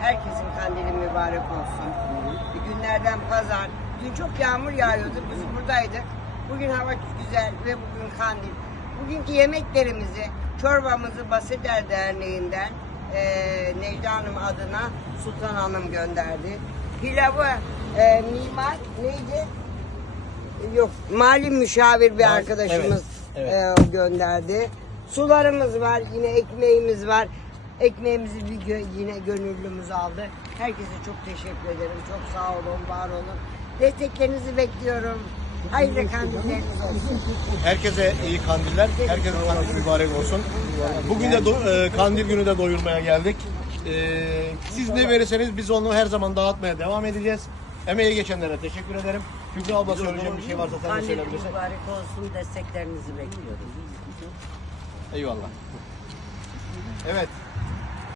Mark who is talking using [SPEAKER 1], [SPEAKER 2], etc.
[SPEAKER 1] Herkesin kandili mübarek olsun. Günlerden pazar. Dün çok yağmur yağıyordu. Biz buradaydık. Bugün hava güzel ve bugün kandil. Bugünkü yemeklerimizi, çorbamızı Baseder Derneği'nden eee Necla Hanım adına Sultan Hanım gönderdi. Pilavı eee mimar neydi? Yok mali müşavir bir arkadaşımız
[SPEAKER 2] evet,
[SPEAKER 1] eee, o gönderdi. Sularımız var, yine ekmeğimiz var. Ekmeğimizi bir gö- yine gönüllümüz aldı. Herkese çok teşekkür ederim. Çok sağ olun, var olun. Desteklerinizi bekliyorum. Hayırlı kandilleriniz olsun.
[SPEAKER 2] Herkese iyi kandiller. Herkese kandil mübarek olsun. Bugün de e, kandil günü de doyurmaya geldik. E, siz ne verirseniz biz onu her zaman dağıtmaya devam edeceğiz. Emeği geçenlere teşekkür ederim. Kübra abla söyleyeceğim bir şey varsa sen de
[SPEAKER 3] Kandil
[SPEAKER 2] söyleyebilirsin.
[SPEAKER 3] mübarek olsun. Desteklerinizi bekliyoruz.
[SPEAKER 2] Eyvallah. Evet.